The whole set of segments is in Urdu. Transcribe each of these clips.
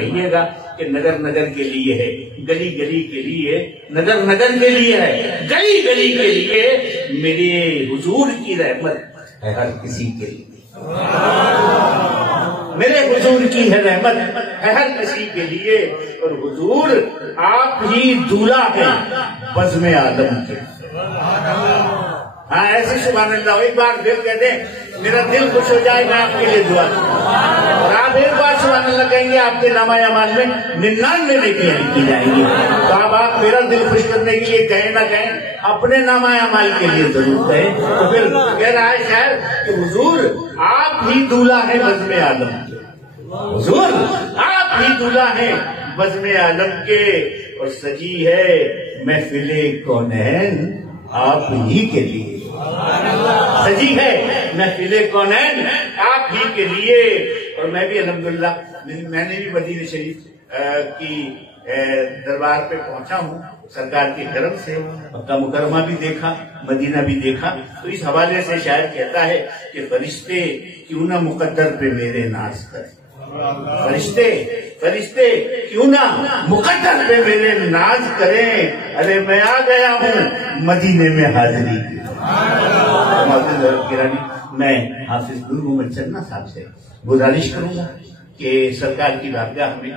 کہیے گا کہ نگر نگر کے لیے ہے، گلی گلی کے لیے، نگر نگر کے لیے ہے، گلی گلی کے لیے، میرے حضور کی رحمت ہے ہر کسی کے لیے، میرے حضور کی ہے رحمت ہے ہر کسی کے لیے، اور حضور آپ ہی دولہا ہیں بزم عالم کے۔ ہاں ایسے سبحان اللہ، ایک بار پھر کہتے ہیں میرا دل خوش ہو جائے، میں آپ کے لیے دعا کروں، اور آپ ایک بار سبحان اللہ کہیں گے آپ کے نامہ اعمال میں 99 نیکیاں لکھی جائیں گی۔ تو اب میرا دل خوش کرنے کے لیے کہیں نہ کہیں، اپنے نامہ اعمال کے لیے ضرور کہیں۔ تو پھر کہہ رہا ہے شاید کہ حضور آپ ہی دولہا ہیں بزم عالم کے، حضور آپ ہی دولہا ہیں بزم عالم کے، اور سجی ہے محفل کونین آپ ہی کے لیے، سجی ہے محفل کونین آپ ہی کے لیے۔ اور میں بھی الحمدللہ میں نے بھی مدینہ شریف کی دربار پہ پہنچا ہوں سرکار کے کرم سے، مکہ مکرمہ بھی دیکھا، مدینہ بھی دیکھا، تو اس حوالے سے شاید کہتا ہے کہ فرشتے کیوں نہ مقدر پہ میرے ناز کریں، فرشتے کیوں نہ مقدر پہ میرے ناز کریں، ارے میں آ گیا ہوں مدینے میں حاضری کی۔ میں حافظ نور محمد چندنا صاحب سے گزارش کروں گا کہ سرکار کی بارگاہ میں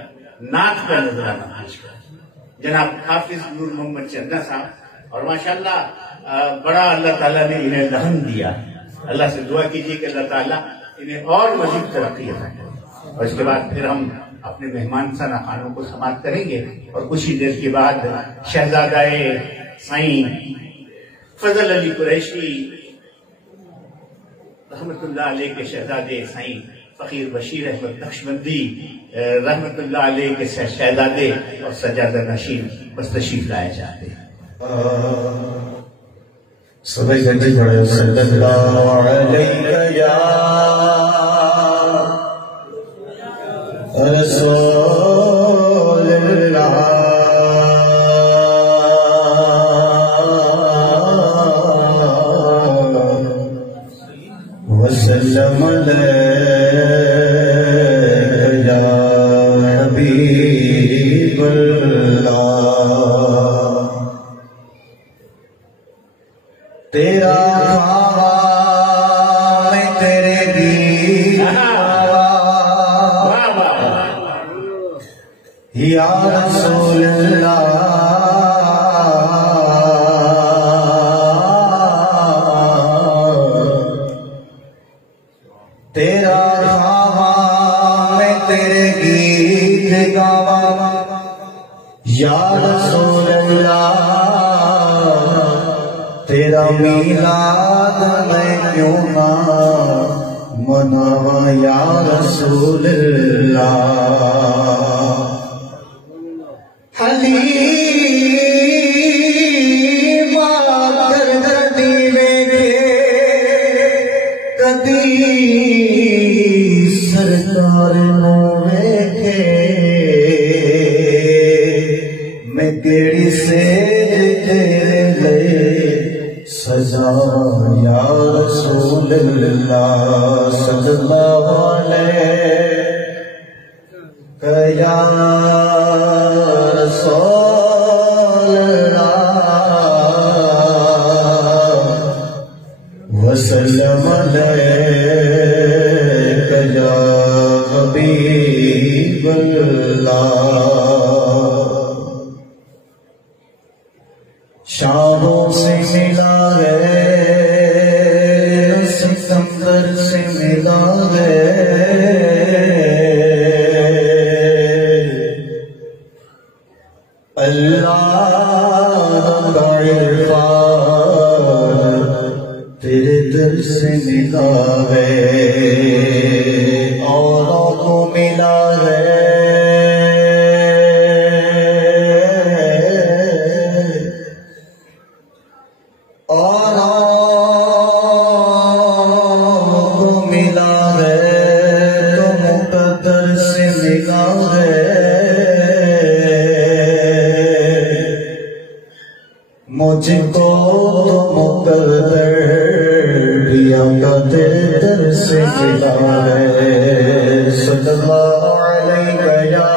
نعت کا نذرانہ پیش کریں۔ جناب حافظ نور محمد چندنا صاحب، اور ماشاءاللہ بڑا اللہ تعالیٰ نے انہیں رحم دیا، اللہ سے دعا کیجیے کہ اللہ تعالیٰ انہیں اور مزید ترقی عطا کرے۔ اور اس کے بعد پھر ہم اپنے مہمان سانا خانوں کو سماعت کریں گے، اور کچھ ہی دیر کے بعد شہزادہ سائیں فضل علی قریشی رحمت اللہ علیہ کے شہزادے سائیں فقیر بشیر احمد نقشبندی رحمت اللہ علیہ کے شہزادے اور سجادہ نشین بس تشریف لائے جاتے ہیں۔ صلی اللہ علیہ یا رسول اللہ وسلم علیہ یا حبیب اللہ، تیرا خواب میں تیرے گیت یا رسول اللہ، تیرا خواب میں تیرے گیت گاوا یا رسول اللہ، تیرا میلاد میں کیوں نہ مناواں یا رسول اللہ، حلیم آکر دردی میں کدی سرکار نو ویکھے، میں کیڑی سیج تیرے لئے سزا یا رسول اللہ، صلی اللہ علیہ یا رسول اللہ وسلم علیہ یا حبیب اللہ۔ شاموں سے ملا ہے، سکندر سے ملا ہے، اللہ کا عرفان تیرے دل سے ملا ہے، اوروں کو ملا ہے، اوروں کو ملا ہے، تو مقدر سے ملا ہے، مجھ کو تو مقدر بھی مقدر سے ملا ہے، صلی اللہ علیہ یا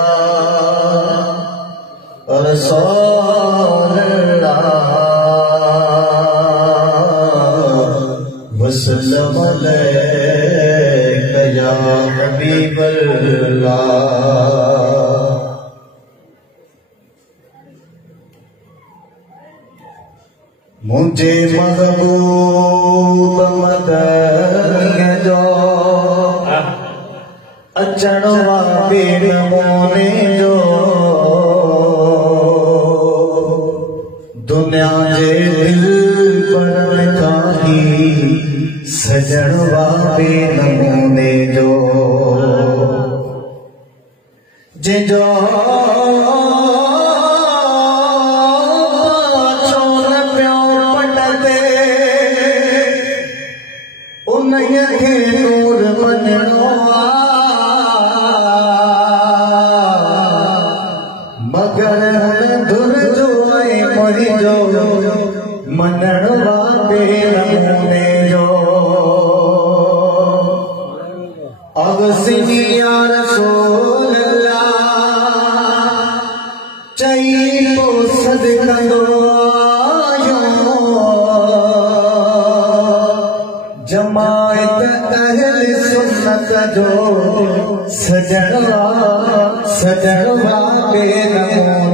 جے محبوب مدنی جو اچھن واپی نمونے جو دنیا جے دل پر کاہی سجن واپی نمونے جو جے جو نور منو مگر دھر جو مری جو منڑوا بے نمونے جو اغسنی یا رسول اللہ چاہیے تو صدقہ دو جماعت اہل سنت جو سجنوا بے نمونے